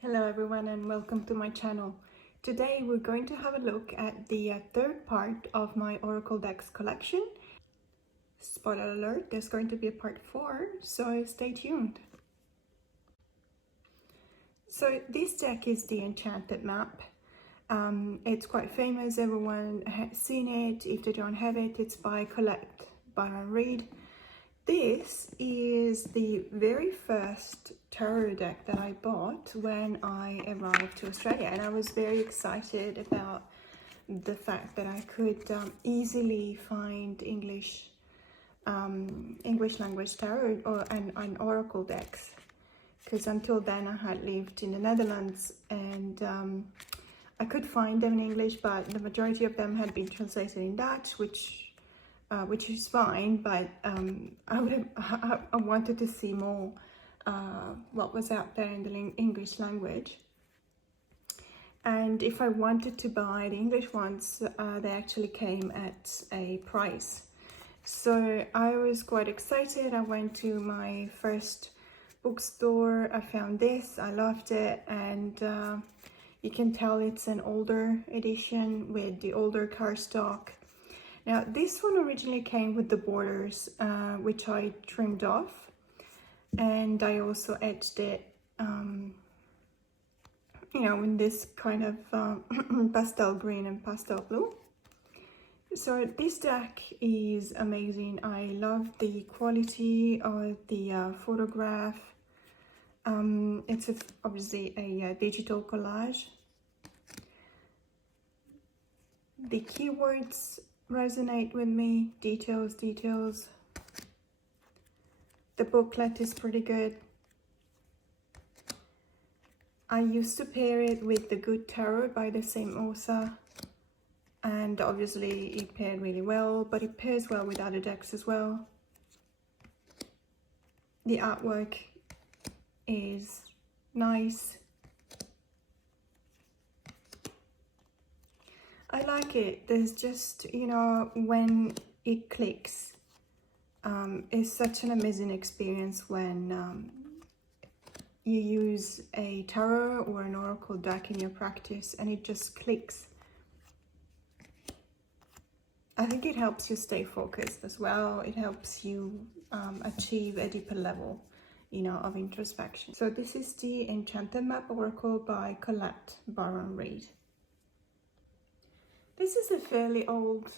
Hello everyone and welcome to my channel. Today we're going to have a look at the third part of my Oracle decks collection. Spoiler alert, there's going to be a part 4, so stay tuned. So this deck is the Enchanted Map. It's quite famous, everyone has seen it. If they don't have it, it's by Colette Baron Reed. This is the very first tarot deck that I bought when I arrived to Australia, and I was very excited about the fact that I could easily find English language tarot and oracle decks, because until then I had lived in the Netherlands and I could find them in English, but the majority of them had been translated in Dutch, which is fine, but I wanted to see more what was out there in the English language. And if I wanted to buy the English ones, they actually came at a price. So I was quite excited. I went to my first bookstore, I found this, I loved it, and you can tell it's an older edition with the older cardstock. Now this one originally came with the borders, which I trimmed off, and I also etched it, in this kind of pastel green and pastel blue. So this deck is amazing. I love the quality of the photograph. It's obviously a digital collage. The keywords resonate with me. Details. The booklet is pretty good. I used to pair it with the Good Tarot by the same author, and obviously it paired really well, but it pairs well with other decks as well. The artwork is nice. I like it. There's just, when it clicks, it's such an amazing experience when you use a tarot or an oracle deck in your practice and it just clicks. I think it helps you stay focused as well. It helps you achieve a deeper level, of introspection. So this is the Enchanted Map Oracle by Colette Baron Reed. This is a fairly old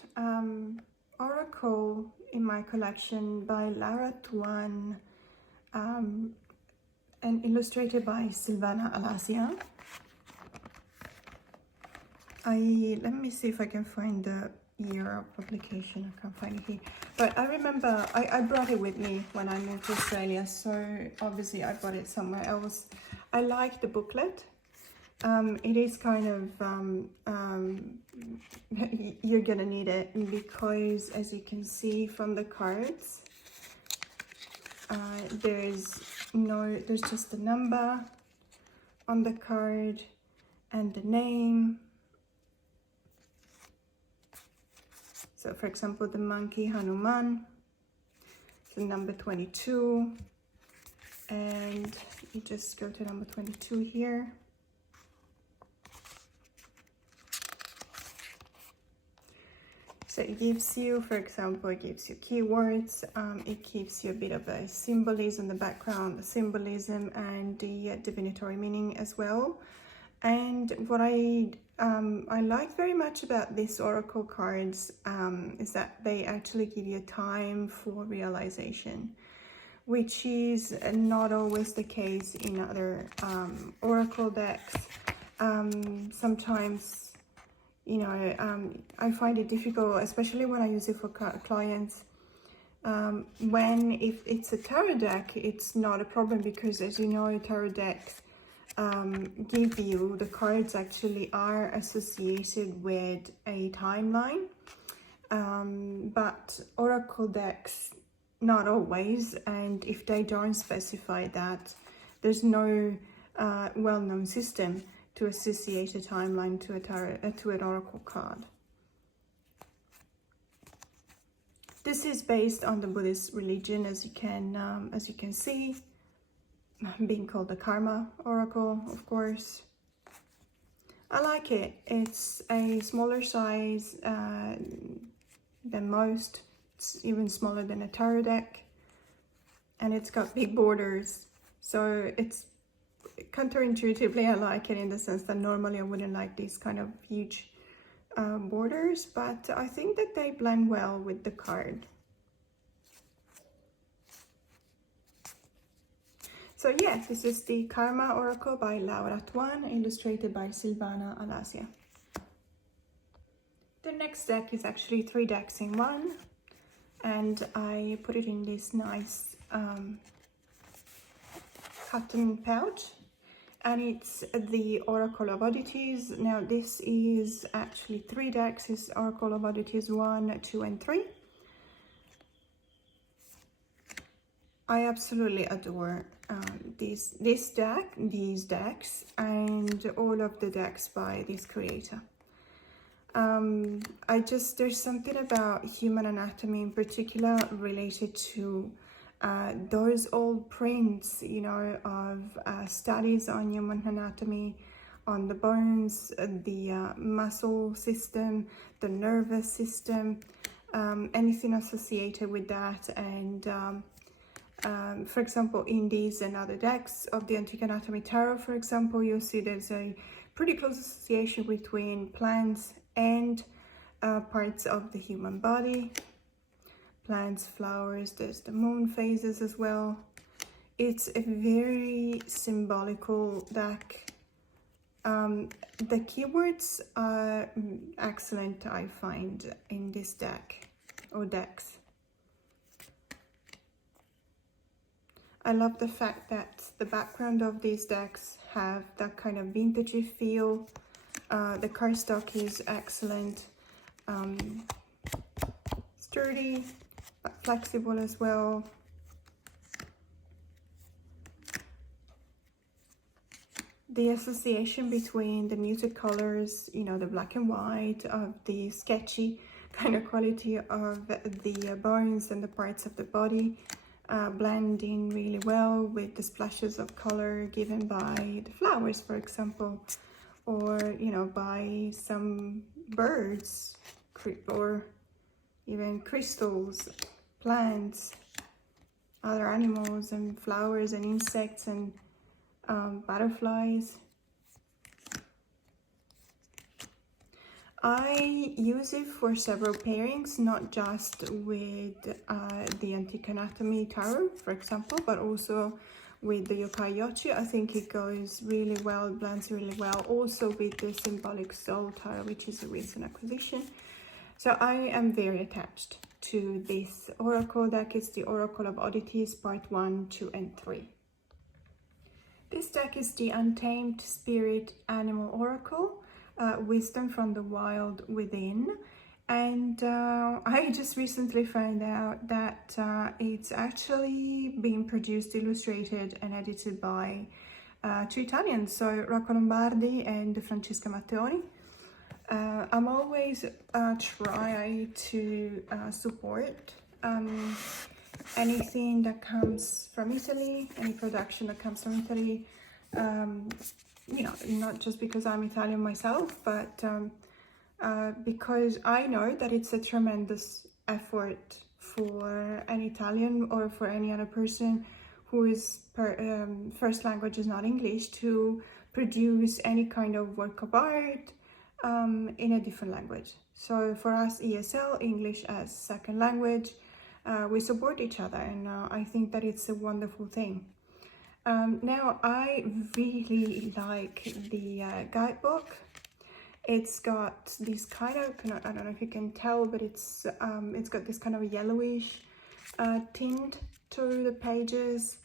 oracle in my collection by Lara Tuan, and illustrated by Silvana Alasia. Let me see if I can find the year of publication. I can't find it here, but I remember I brought it with me when I moved to Australia, so obviously I bought it somewhere else. I like the booklet. It is kind of you're gonna need it, because as you can see from the cards, there's just a number on the card and the name. So for example, the monkey Hanuman, so number 22, and you just go to number 22 here. So it gives you, for example, it gives you keywords, it gives you a bit of a symbolism, the background, the symbolism, and the divinatory meaning as well. And what I like very much about these oracle cards is that they actually give you time for realization, which is not always the case in other oracle decks. Sometimes, I find it difficult, especially when I use it for clients. If it's a tarot deck, it's not a problem, because as you know, tarot decks give you, the cards actually are associated with a timeline, but oracle decks, not always, and if they don't specify that, there's no well-known system to associate a timeline to a tarot, to an oracle card. This is based on the Buddhist religion, as you can see. being called the Karma Oracle, of course. I like it. It's a smaller size than most. It's even smaller than a tarot deck. And it's got big borders. So it's counterintuitively, I like it in the sense that normally I wouldn't like these kind of huge borders. But I think that they blend well with the card. So yeah, this is the Karma Oracle by Laura Tuan, illustrated by Silvana Alasia. The next deck is actually 3 decks in one, and I put it in this nice cotton pouch, and it's the Oracle of Oddities. Now this is actually 3 decks. It's Oracle of Oddities 1, 2, and 3. I absolutely adore these decks, and all of the decks by this creator. There's something about human anatomy in particular related to those old prints, you know, of studies on human anatomy, on the bones, the muscle system, the nervous system, anything associated with that. And for example, in these and other decks of the Antique Anatomy Tarot, for example, you'll see there's a pretty close association between plants and parts of the human body. Plants, flowers, there's the moon phases as well. It's a very symbolical deck. The keywords are excellent, I find, in this deck or decks. I love the fact that the background of these decks have that kind of vintagey feel. The cardstock is excellent, sturdy, but flexible as well. The association between the muted colors, you know, the black and white, of the sketchy kind of quality of the bones and the parts of the body, blending really well with the splashes of color given by the flowers, for example, or, you know, by some birds, or even crystals, plants, other animals and flowers and insects and butterflies. I use it for several pairings, not just with the Antique Anatomy Tarot, for example, but also with the Yokai Yochi. I think it goes really well, blends really well, also with the Symbolic Soul Tarot, which is a recent acquisition. So I am very attached to this Oracle deck. It's the Oracle of Oddities, part 1, 2, and 3. This deck is the Untamed Spirit Animal Oracle. Wisdom from the Wild Within, and I just recently found out that it's actually being produced, illustrated and edited by 2 Italians, so Rocco Lombardi and Francesca Matteoni. I'm always try to support anything that comes from Italy, any production that comes from Italy. You know, not just because I'm Italian myself, but because I know that it's a tremendous effort for an Italian or for any other person whose first language is not English to produce any kind of work of art in a different language. So for us, ESL, English as second language, we support each other, and I think that it's a wonderful thing. Now, I really like the guidebook. It's got this kind of, I don't know if you can tell, but it's got this kind of yellowish tint to the pages,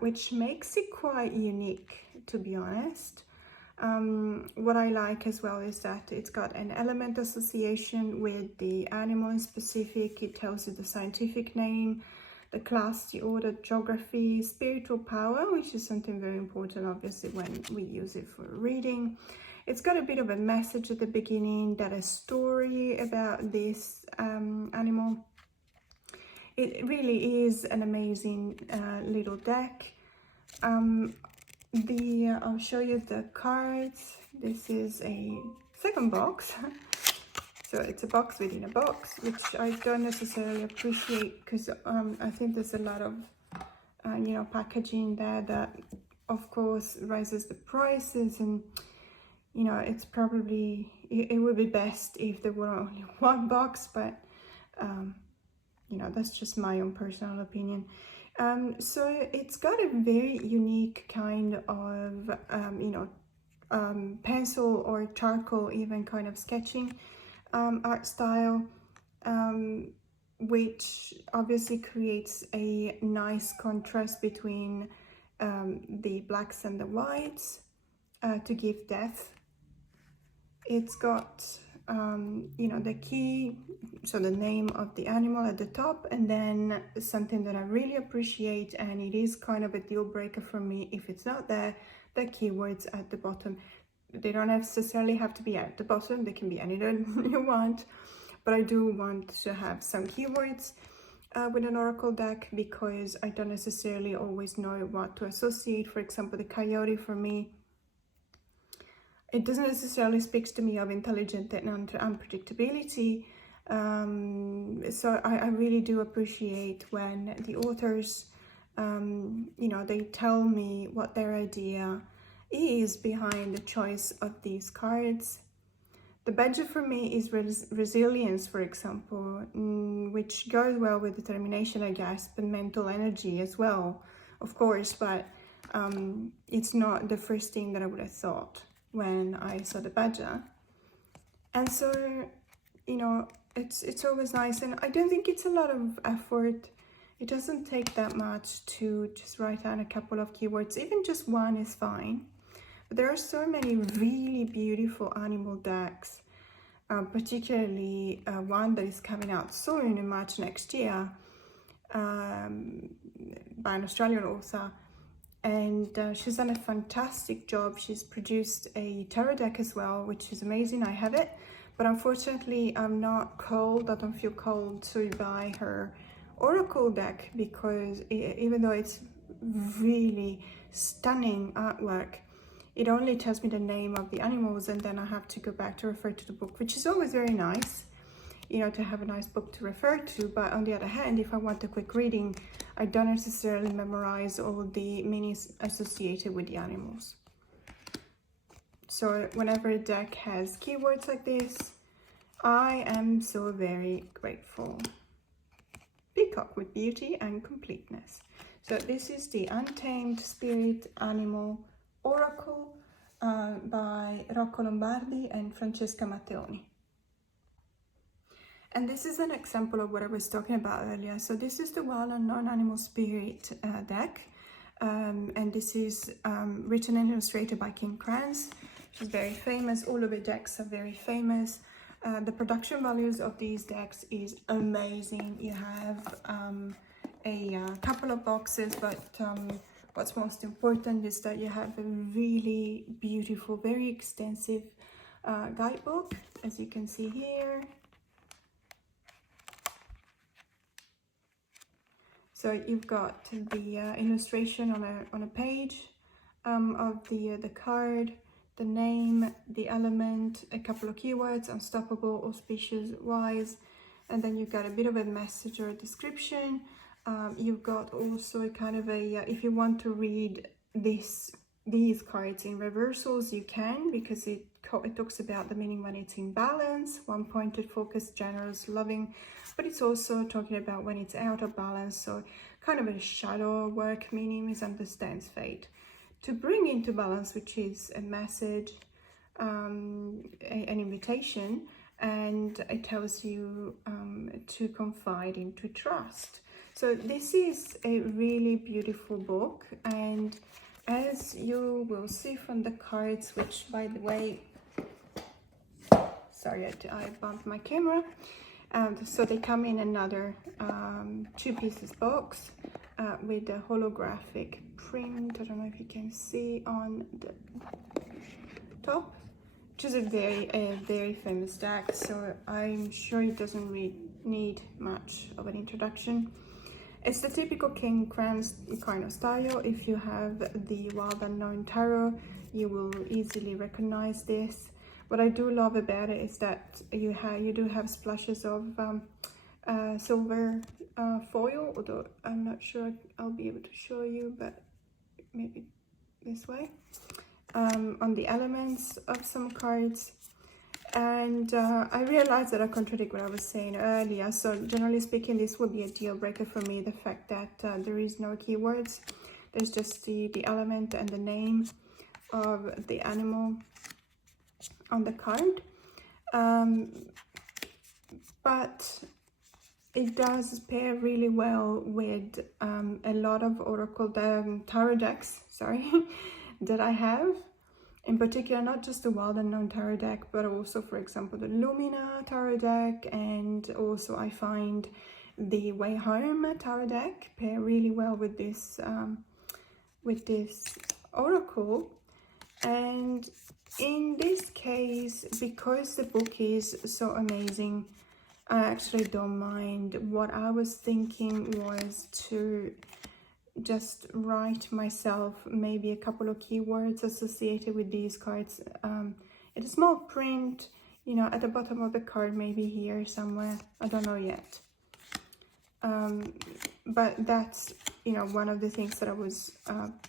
which makes it quite unique, to be honest. What I like as well is that it's got an element association with the animal in specific. It tells you the scientific name, the class, the order, geography, spiritual power, which is something very important, obviously, when we use it for reading. It's got a bit of a message at the beginning, that a story about this animal. It really is an amazing little deck. I'll show you the cards. This is a second box. So it's a box within a box, which I don't necessarily appreciate, because I think there's a lot of you know, packaging there that of course raises the prices, and you know, it's probably, it would be best if there were only one box, but you know, that's just my own personal opinion. So it's got a very unique kind of you know, pencil or charcoal even kind of sketching art style, which obviously creates a nice contrast between the blacks and the whites to give depth. It's got you know, the key, so the name of the animal at the top, and then something that I really appreciate, and it is kind of a deal breaker for me if it's not there, the keywords at the bottom. They don't necessarily have to be at the bottom, they can be anywhere you want, but I do want to have some keywords with an oracle deck, because I don't necessarily always know what to associate. For example, the coyote, for me, it doesn't necessarily speak to me of intelligent and unpredictability. So I really do appreciate when the authors, you know, they tell me what their idea is behind the choice of these cards. The badger for me is resilience, for example, which goes well with determination, I guess, but mental energy as well, of course, but it's not the first thing that I would have thought when I saw the badger. And so, you know, it's always nice, and I don't think it's a lot of effort. It doesn't take that much to just write down a couple of keywords. Even just one is fine. But there are so many really beautiful animal decks, particularly one that is coming out soon in March next year by an Australian author. And she's done a fantastic job. She's produced a tarot deck as well, which is amazing. I have it, but unfortunately I'm not called, I don't feel called to buy her oracle deck, because even though it's really stunning artwork, it only tells me the name of the animals, and then I have to go back to refer to the book, which is always very nice, you know, to have a nice book to refer to. But on the other hand, if I want a quick reading, I don't necessarily memorize all the meanings associated with the animals. So whenever a deck has keywords like this, I am so very grateful. Peacock with beauty and completeness. So this is the Untamed Spirit Animal Oracle by Rocco Lombardi and Francesca Matteoni. And this is an example of what I was talking about earlier. So this is the Wild and Non-Animal Spirit deck. And this is written and illustrated by Kim Krantz. She's very famous. All of the decks are very famous. The production values of these decks is amazing. You have a couple of boxes, but what's most important is that you have a really beautiful, very extensive guidebook, as you can see here. So you've got the illustration on a page of the card, the name, the element, a couple of keywords, unstoppable, auspicious, wise, and then you've got a bit of a message or a description. You've got also a kind of a, if you want to read these cards in reversals, you can, because it talks about the meaning when it's in balance, one-pointed, focused, generous, loving, but it's also talking about when it's out of balance, so kind of a shadow work, meaning misunderstands fate. To bring into balance, which is a message, an invitation, and it tells you to confide into trust. So this is a really beautiful book, and as you will see from the cards, which by the way, sorry, I bumped my camera. So they come in another 2 pieces box with a holographic print. I don't know if you can see on the top, which is a very famous deck. So I'm sure it doesn't really need much of an introduction. It's the typical King Crans kind of style. If you have the Wild Unknown Tarot, you will easily recognize this. What I do love about it is that you do have splashes of silver foil, although I'm not sure I'll be able to show you, but maybe this way, on the elements of some cards. And I realized that I contradict what I was saying earlier. So generally speaking, this would be a deal breaker for me, the fact that there is no keywords. There's just the element and the name of the animal on the card. But it does pair really well with a lot of oracle tarot decks, sorry, that I have. In particular, not just the Wild Unknown Tarot deck, but also, for example, the Lumina Tarot deck, and also I find the Way Home Tarot deck pair really well with this oracle. And in this case, because the book is so amazing, I actually don't mind. What I was thinking was to just write myself maybe a couple of keywords associated with these cards in a small print, you know, at the bottom of the card, maybe here somewhere, I don't know yet. But that's, you know, one of the things that I was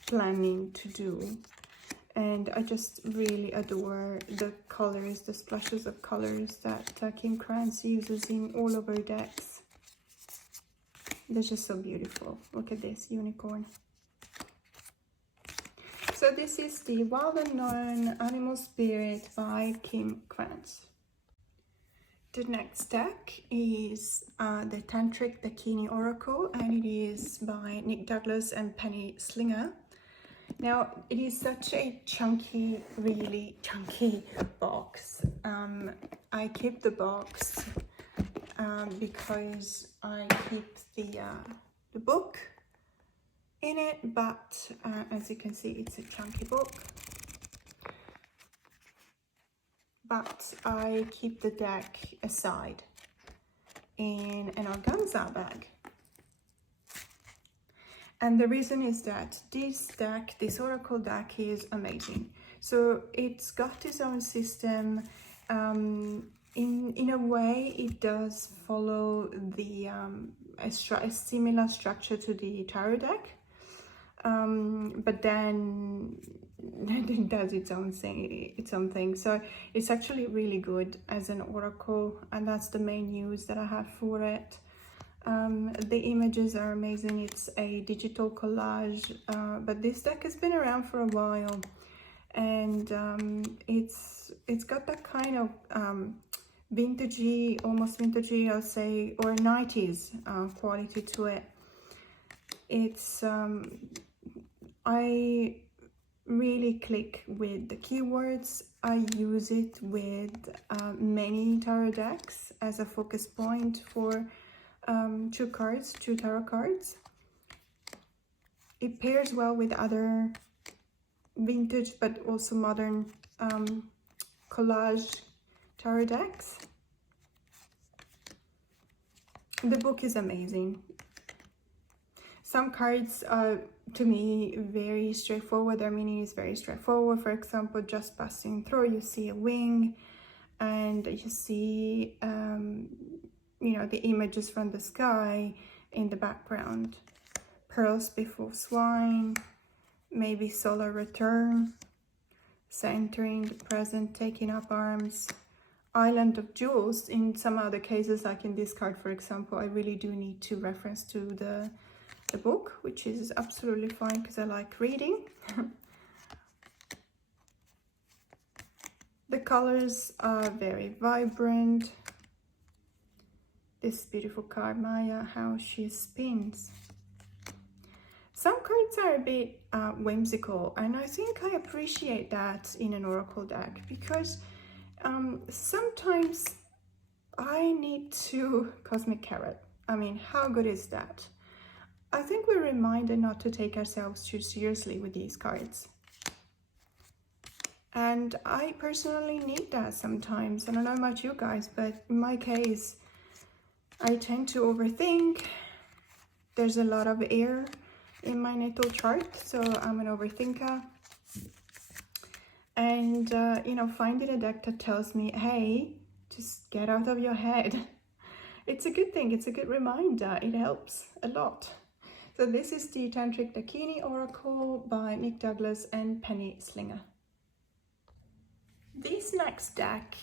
planning to do. And I just really adore the colors, the splashes of colors that Kim Krans uses in all of her decks. They're just so beautiful. Look at this unicorn. So this is the Wild Unknown Animal Spirit by Kim Krans. The next deck is the Tantric Dakini Oracle, and it is by Nick Douglas and Penny Slinger. Now, it is such a chunky, really chunky box. I keep the box because I keep the book in it, but as you can see, it's a chunky book. But I keep the deck aside in an organza bag. And the reason is that this deck, this oracle deck, is amazing. So it's got its own system. In a way, it does follow the a similar structure to the tarot deck, but then it does its own thing. So it's actually really good as an oracle, and that's the main use that I have for it. The images are amazing. It's a digital collage, but this deck has been around for a while, and it's got that kind of vintagey, almost vintagey, I'll say, or 90s quality to it. It's I really click with the keywords. I use it with many tarot decks as a focus point for two tarot cards. It pairs well with other vintage but also modern collage tarot decks. The book is amazing. Some cards are, to me, very straightforward. Their meaning is very straightforward. For example, just passing through, you see a wing, and you see you know, the images from the sky in the background. Pearls before swine, maybe solar return, centering the present, taking up arms, island of jewels. In some other cases, like in this card, for example, I really do need to reference to the book, which is absolutely fine because I like reading. The colors are very vibrant. This beautiful card, Maya, how she spins. Some cards are a bit whimsical, and I think I appreciate that in an oracle deck, because sometimes I need to cosmic carrot. I mean, how good is that? I think we're reminded not to take ourselves too seriously with these cards. And I personally need that sometimes. I don't know about you guys, but in my case, I tend to overthink, there's a lot of air in my natal chart, so I'm an overthinker. And, you know, finding a deck that tells me, hey, just get out of your head. It's a good thing. It's a good reminder. It helps a lot. So this is the Tantric Dakini Oracle by Nick Douglas and Penny Slinger. This next deck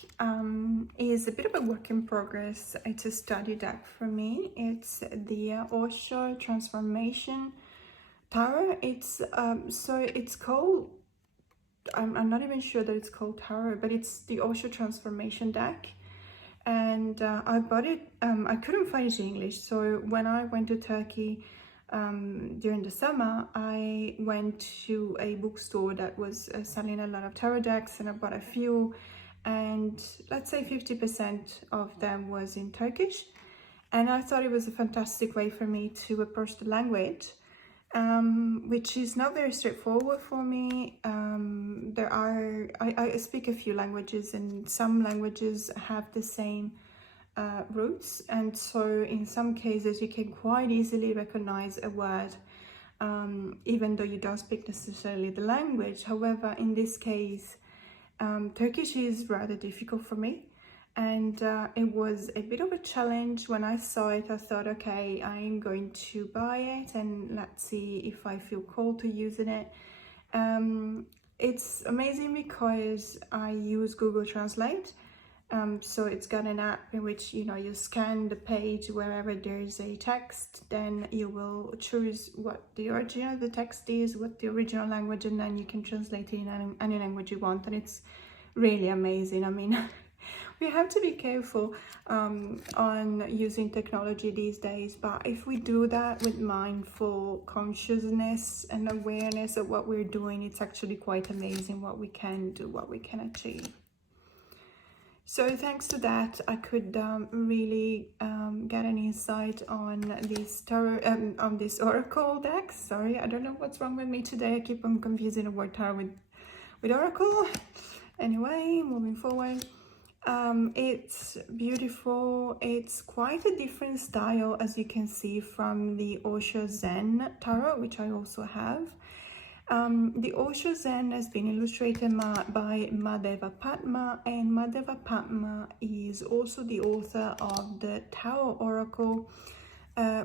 is a bit of a work in progress. It's a study deck for me. It's the Osho Transformation Tarot. It's so it's called, I'm not even sure that it's called tarot, but it's the Osho Transformation deck. And I bought it, I couldn't find it in English. So when I went to Turkey during the summer, I went to a bookstore that was selling a lot of tarot decks, and I bought a few, and let's say 50% of them was in Turkish. And I thought it was a fantastic way for me to approach the language, which is not very straightforward for me. I speak a few languages, and some languages have the same roots, and so in some cases you can quite easily recognize a word, even though you don't speak necessarily the language. However, in this case, Turkish is rather difficult for me, and it was a bit of a challenge. When I saw it, I thought, okay, I'm going to buy it and let's see if I feel called to using it. It's amazing because I use Google Translate. So it's got an app in which, you know, you scan the page wherever there's a text, then you will choose what the origin of the text is, what the original language, and then you can translate it in any language you want. And it's really amazing. I mean, we have to be careful on using technology these days, but if we do that with mindful consciousness and awareness of what we're doing, it's actually quite amazing what we can do, what we can achieve. So thanks to that, I could really get an insight on this tarot, on this oracle deck. Sorry, I don't know what's wrong with me today. I keep on confusing the word tarot with oracle. Anyway, moving forward. It's beautiful. It's quite a different style, as you can see, from the Osho Zen Tarot, which I also have. The Osho Zen has been illustrated by Madhava Padma, and Madhava Padma is also the author of the Tao Oracle,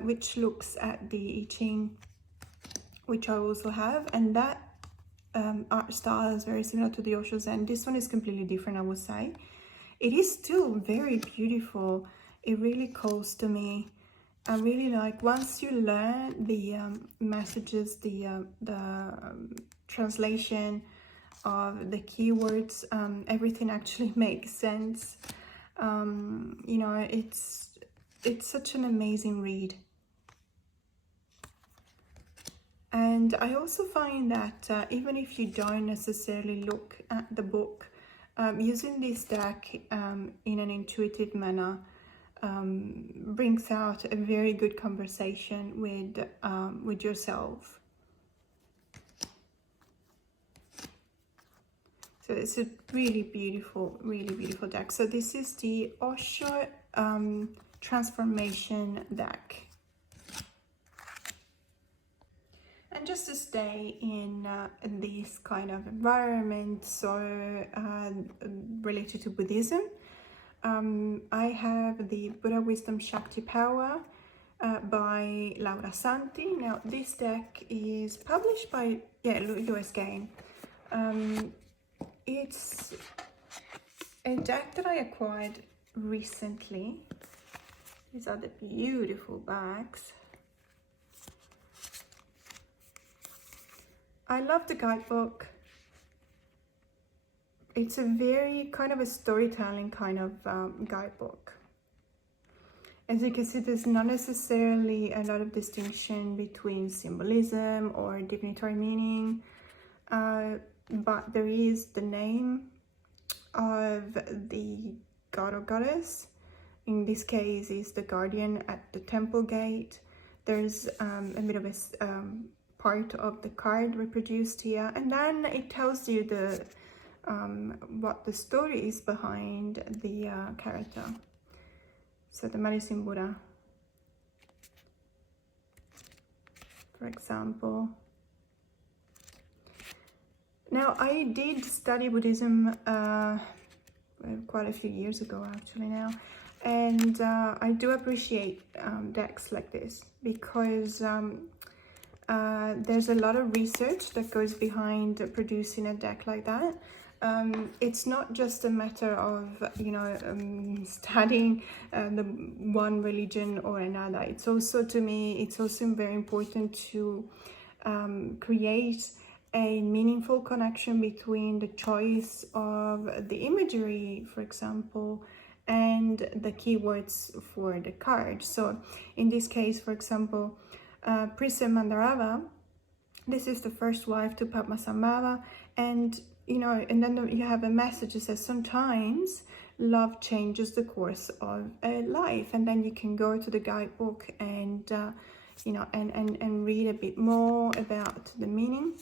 which looks at the I Ching, which I also have, and that art style is very similar to the Osho Zen. This one is completely different, I would say. It is still very beautiful. It really calls to me. I really like, once you learn the messages, the translation of the keywords, everything actually makes sense. You know, it's such an amazing read. And I also find that even if you don't necessarily look at the book, using this deck in an intuitive manner brings out a very good conversation with yourself. So it's a really beautiful deck. So this is the Osho Transformation deck. And just to stay in this kind of environment, so related to Buddhism, I have the Buddha Wisdom Shakti Power by Laura Santi. Now this deck is published by US Game. It's a deck that I acquired recently. These are the beautiful bags. I love the guidebook. It's a very kind of a storytelling kind of guidebook. As you can see, there's not necessarily a lot of distinction between symbolism or divinatory meaning, but there is the name of the god or goddess. In this case, is the guardian at the temple gate. There's a bit of a part of the card reproduced here, and then it tells you the what the story is behind the character. So the Medicine Buddha. for example. Now, I did study Buddhism quite a few years ago actually now, and I do appreciate decks like this because there's a lot of research that goes behind producing a deck like that. It's not just a matter of, you know, studying the one religion or another. It's also, to me, it's also very important to create a meaningful connection between the choice of the imagery, for example, and the keywords for the card. So in this case, for example, Prism Mandarava, this is the first wife to Padmasambhava, and you know, and then you have a message that says sometimes love changes the course of a life, and then you can go to the guidebook and you know, and read a bit more about the meaning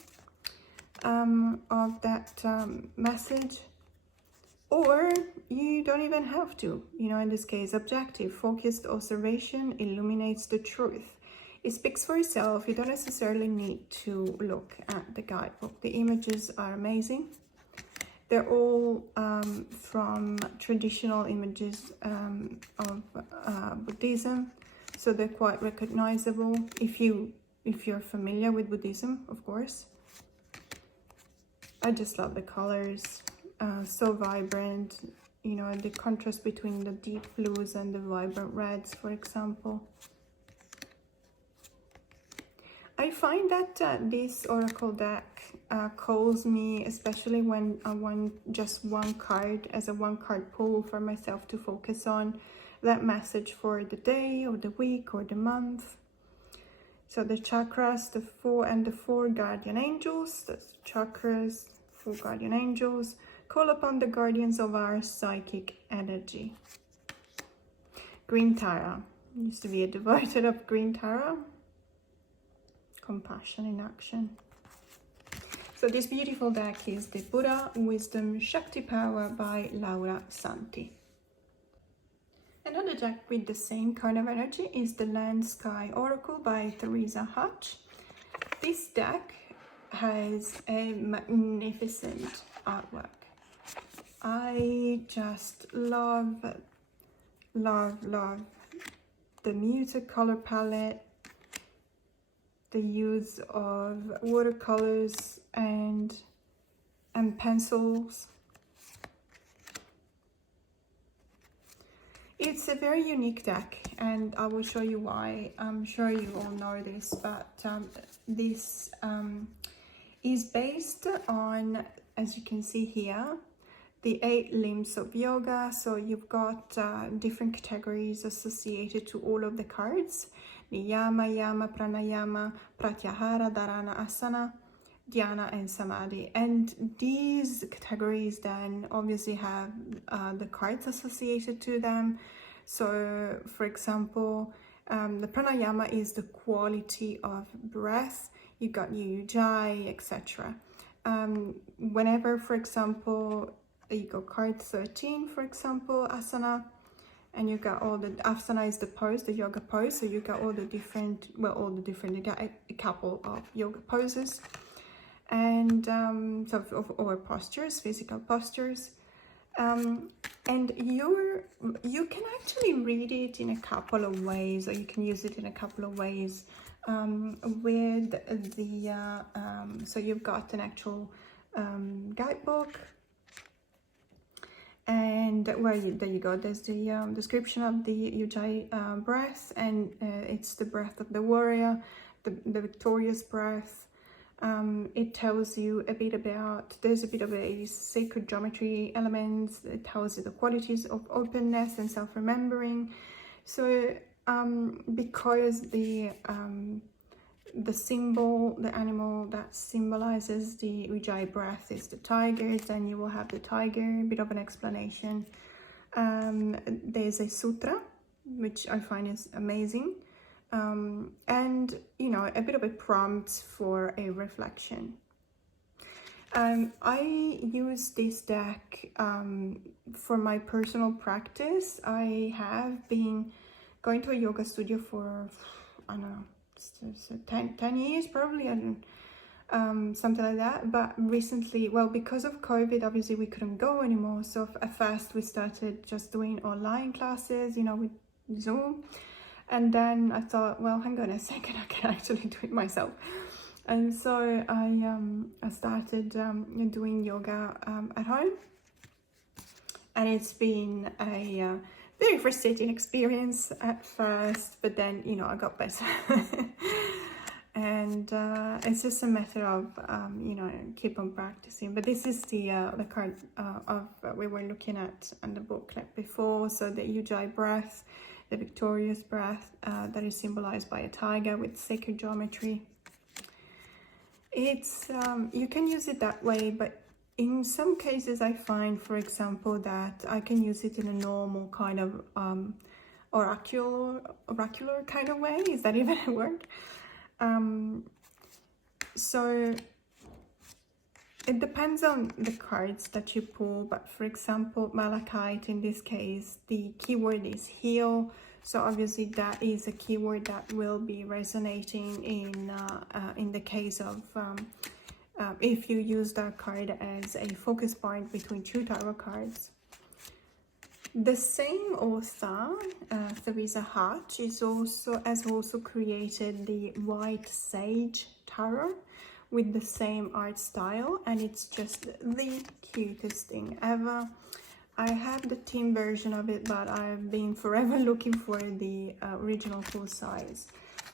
of that message. Or you don't even have to, you know, in this case, objective, focused observation illuminates the truth. It speaks for itself. You don't necessarily need to look at the guidebook. The images are amazing. They're all from traditional images of Buddhism, so they're quite recognizable if you're familiar with Buddhism, of course. I just love the colors, so vibrant. You know, the contrast between the deep blues and the vibrant reds, for example. I find that this oracle deck calls me, especially when I want just one card as a one-card pull for myself to focus on that message for the day or the week or the month. So the chakras, the four guardian angels, the chakras, 4 guardian angels, call upon the guardians of our psychic energy. Green Tarot. Used to be a devoted of Green Tarot. Compassion in action. So this beautiful deck is the Buddha Wisdom Shakti Power by Laura Santi. Another deck with the same kind of energy is the Land Sky Oracle by Theresa Hutch. This deck has a magnificent artwork. I just love the muted color palette, the use of watercolors and pencils. It's a very unique deck, and I will show you why. I'm sure you all know this, but this is based on, as you can see here, the 8 limbs of yoga. So you've got different categories associated to all of the cards: Niyama, Yama, Pranayama, Pratyahara, Dharana, Asana, Dhyana, and Samadhi. And these categories then obviously have the cards associated to them. So, for example, the Pranayama is the quality of breath. You got Ujjayi, etc. Whenever, for example, you go card 13, for example, Asana, and you got all the asana is the pose, the yoga pose. So you got all the different, you got a couple of yoga poses, and or postures, physical postures, and you can actually read it in a couple of ways, or you can use it in a couple of ways with the so you've got an actual guidebook. And there you go, there's the description of the Ujjayi breath, and it's the breath of the warrior, the victorious breath. It tells you a bit about, there's a bit of a sacred geometry elements. It tells you the qualities of openness and self-remembering. So because the symbol, the animal that symbolizes the Ujjayi breath is the tiger, then you will have the tiger, a bit of an explanation. There's a sutra, which I find is amazing. And, you know, a bit of a prompt for a reflection. I use this deck for my personal practice. I have been going to a yoga studio for, I don't know, so 10 years probably, I don't something like that. But recently, well, because of COVID, obviously we couldn't go anymore, so at first we started just doing online classes, you know, with Zoom. And then I thought, well, hang on a second, I can actually do it myself. And so I started doing yoga at home, and it's been a very frustrating experience at first, but then, you know, I got better. And it's just a matter of you know, keep on practicing. But this is the card of we were looking at in the booklet before. So the Ujjayi breath, the victorious breath, that is symbolized by a tiger with sacred geometry. It's you can use it that way, but in some cases I find, for example, that I can use it in a normal kind of oracular kind of way. Is that even a word? So it depends on the cards that you pull, but for example, Malachite, in this case, the keyword is heal. So obviously that is a keyword that will be resonating in the case of if you use that card as a focus point between two tarot cards. The same author, Theresa Hatch, has also created the White Sage Tarot with the same art style, and it's just the cutest thing ever. I have the teen version of it, but I've been forever looking for the original full size,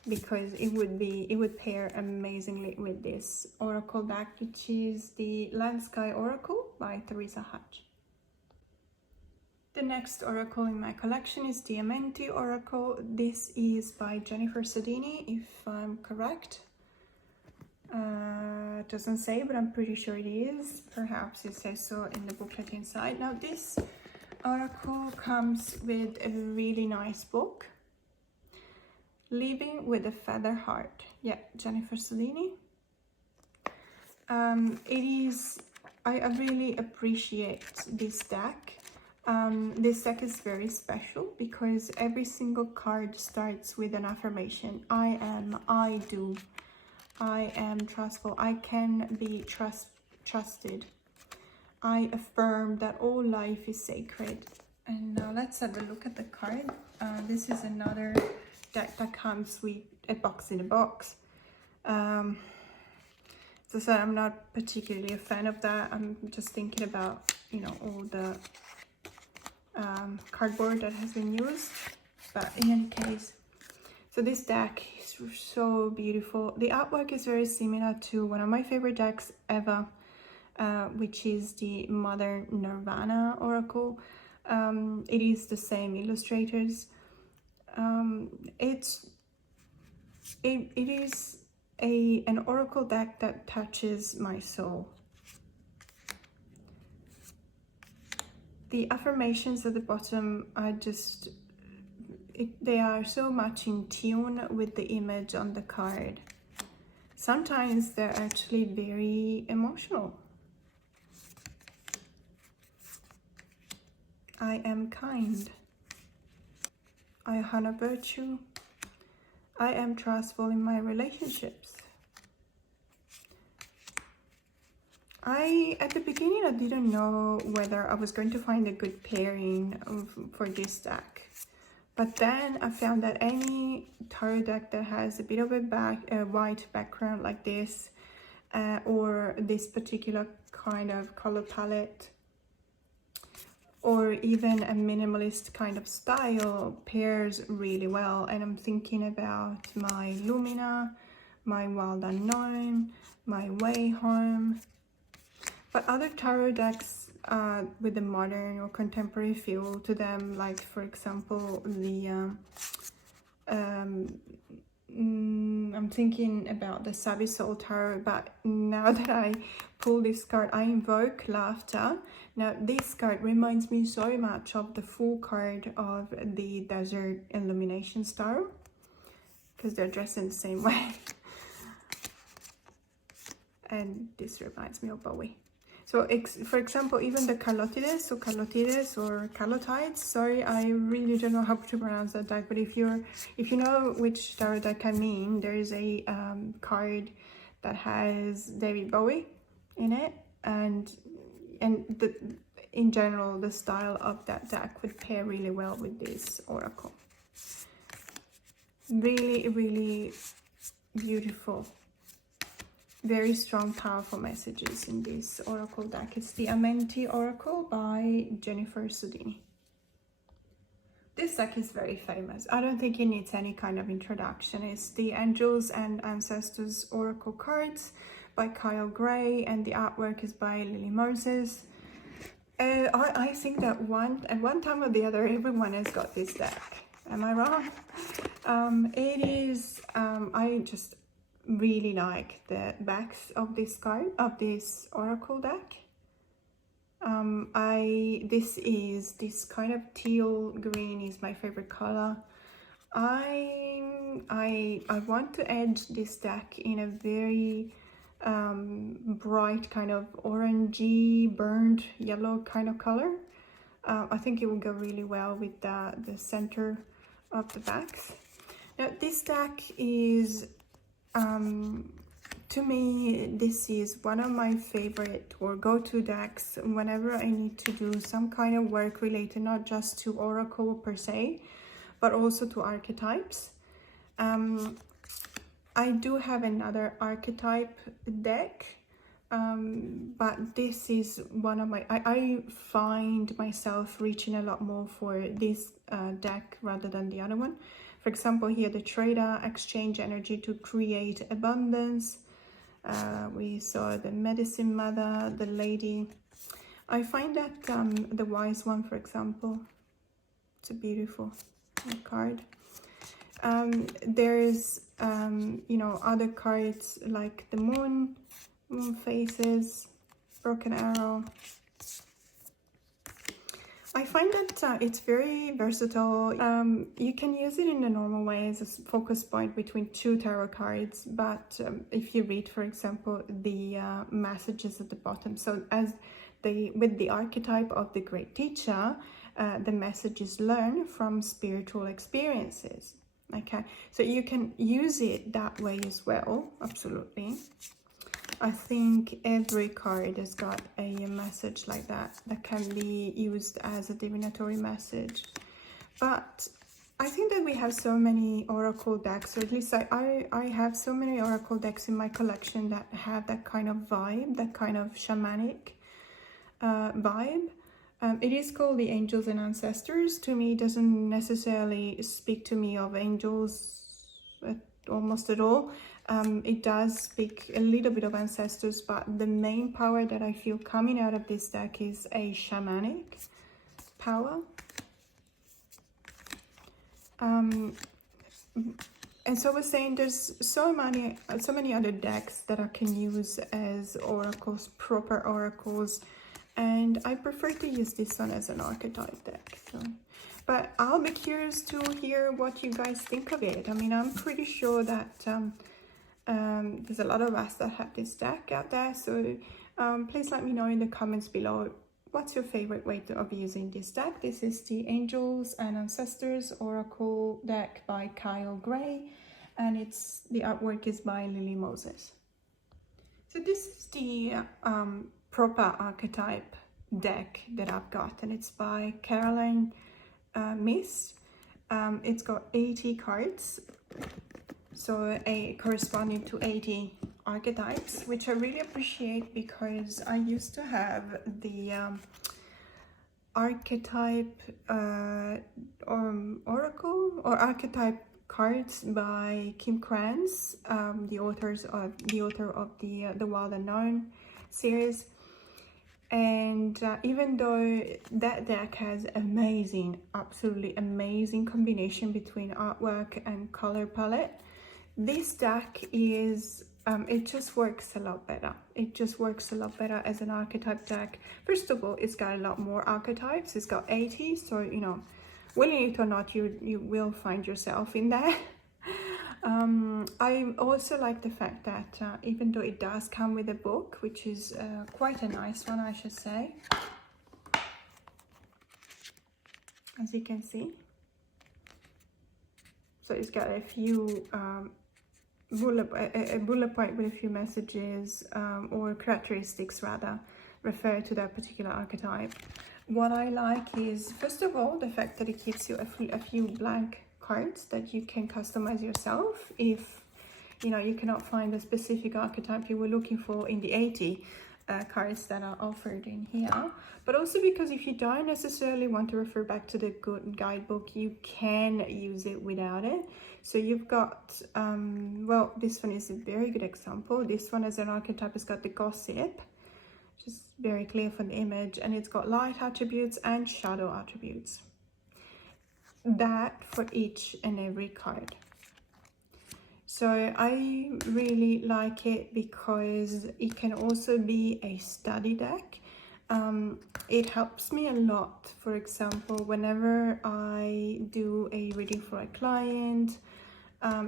because it would pair amazingly with this oracle deck, which is the Land Sky Oracle by Theresa Hatch. The next oracle in my collection is the Amenti Oracle. This is by Jennifer Sodini, if I'm correct. It doesn't say, but I'm pretty sure it is. Perhaps it says so in the booklet inside. Now this oracle comes with a really nice book, Living with a Feather Heart. Yeah, Jennifer Sodini. I really appreciate this deck. This deck is very special because every single card starts with an affirmation. I am, I do, I am trustful, I can be trusted, I affirm that all life is sacred. And now let's have a look at the card. This is another deck that comes with a box in a box. So I'm not particularly a fan of that. I'm just thinking about, you know, all the cardboard that has been used. But in any case, so this deck is so beautiful. The artwork is very similar to one of my favorite decks ever, which is the Mother Nirvana Oracle. It is the same illustrators. It is an oracle deck that touches my soul. The affirmations at the bottom are just, they are so much in tune with the image on the card. Sometimes they're actually very emotional. I am kind. I honor virtue. I am trustful in my relationships. At the beginning, I didn't know whether I was going to find a good pairing for this deck. But then I found that any tarot deck that has a bit of a white background like this, or this particular kind of color palette, or even a minimalist kind of style, pairs really well. And I'm thinking about my Lumina, my Wild Unknown, my Way Home. But other tarot decks with a modern or contemporary feel to them, like for example the I'm thinking about the Savvy Soul Tarot, but now that I pull this card, I invoke laughter. Now this card reminds me so much of the full card of the Desert Illuminations Tarot, because they're dressed in the same way. And this reminds me of Bowie. So for example, even the Carlotides or Carlotides, sorry, I really don't know how to pronounce that deck, but if you know which tarot deck I mean, there is a card that has David Bowie in it, and in general the style of that deck would pair really well with this oracle. Really, really beautiful, very strong, powerful messages in this oracle deck. It's the Amenti Oracle by Jennifer Sudini. This deck is very famous. I don't think it needs any kind of introduction. It's the Angels and Ancestors Oracle cards by Kyle Gray, and the artwork is by Lily Moses. I think that at one time or the other, everyone has got this deck. Am I wrong? It is, I just really like the backs of this card, of this oracle deck. This kind of teal green is my favorite color. I want to edge this deck in a very bright kind of orangey, burnt yellow kind of color. I think it will go really well with the center of the backs. Now this deck is, to me, this is one of my favorite or go-to decks whenever I need to do some kind of work related not just to oracle per se, but also to archetypes. I do have another archetype deck, but this is one of my, I find myself reaching a lot more for this deck rather than the other one. For example, here the trader, exchange energy to create abundance. We saw the medicine mother, the lady. I find that the wise one, for example, it's a beautiful card. There's you know, other cards like the moon faces, broken arrow. I find that it's very versatile. You can use it in the normal way as a focus point between two tarot cards, but if you read, for example, the messages at the bottom, so as with the archetype of the great teacher, the message is learn from spiritual experiences. Okay, so you can use it that way as well, absolutely. I think every card has got a message like that can be used as a divinatory message. But I think that we have so many oracle decks, or at least I have so many oracle decks in my collection that have that kind of vibe, that kind of shamanic vibe. It is called the Angels and Ancestors. To me, it doesn't necessarily speak to me of angels almost at all. It does speak a little bit of ancestors, but the main power that I feel coming out of this deck is a shamanic power. And so I was saying, there's so many other decks that I can use as oracles, proper oracles, and I prefer to use this one as an archetype deck. So, but I'll be curious to hear what you guys think of it. I mean, I'm pretty sure that there's a lot of us that have this deck out there, so please let me know in the comments below what's your favorite way of using this deck. This is the Angels and Ancestors Oracle deck by Kyle Gray, and the artwork is by Lily Moses. So this is the proper archetype deck that I've got, and it's by Caroline Miss. It's got 80 cards, so corresponding to 80 archetypes, which I really appreciate because I used to have the archetype oracle or archetype cards by Kim Krantz, the author of the Wild Unknown series. And even though that deck has absolutely amazing combination between artwork and color palette, this deck is it just works a lot better. It just works a lot better as an archetype deck. First of all, it's got a lot more archetypes. It's got 80, so you know, willing it or not, you will find yourself in there. I also like the fact that even though it does come with a book, which is quite a nice one, I should say, as you can see. So it's got a few bullet point with a few messages or characteristics rather refer to that particular archetype. What I like is, first of all, the fact that it gives you a few blank cards that you can customize yourself if you cannot find a specific archetype you were looking for in the 80 cards that are offered in here. But also because if you don't necessarily want to refer back to the good guidebook, you can use it without it. So you've got well, this one is a very good example. This one as an archetype has got the gossip, which is very clear from the image, and it's got light attributes and shadow attributes. That for each and every card. So I really like it because it can also be a study deck. It helps me a lot, for example, whenever I do a reading for a client.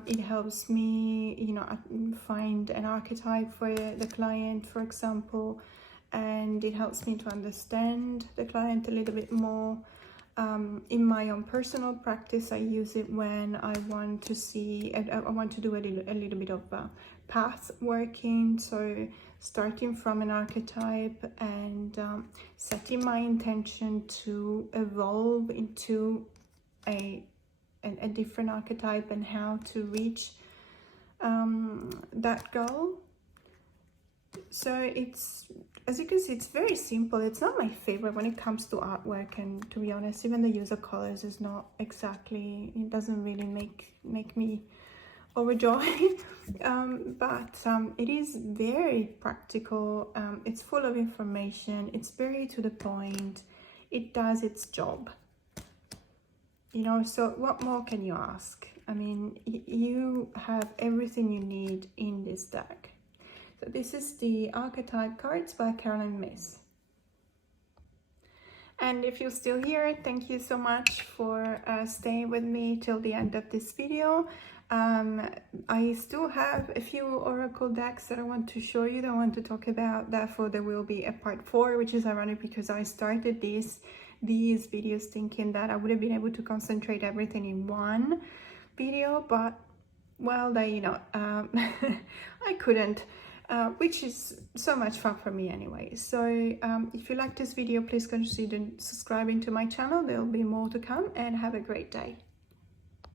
It helps me, find an archetype for the client, for example, and it helps me to understand the client a little bit more. In my own personal practice, I use it when I want to see, I want to do a little bit of path working. So starting from an archetype and setting my intention to evolve into a different archetype and how to reach that goal. So it's, as you can see, it's very simple. It's not my favorite when it comes to artwork, and to be honest, even the use of colors is not exactly, it doesn't really make me overjoyed. But it is very practical. It's full of information. It's very to the point. It does its job. So what more can you ask? I mean, you have everything you need in this deck. So this is the Archetype Cards by Caroline Myss. And if you're still here, thank you so much for staying with me till the end of this video. I still have a few oracle decks that I want to show you, that I want to talk about. Therefore, there will be a part 4, which is ironic because I started these videos thinking that I would have been able to concentrate everything in one video, but well, I couldn't. Which is so much fun for me anyway. So if you like this video, please consider subscribing to my channel. There will be more to come, and have a great day.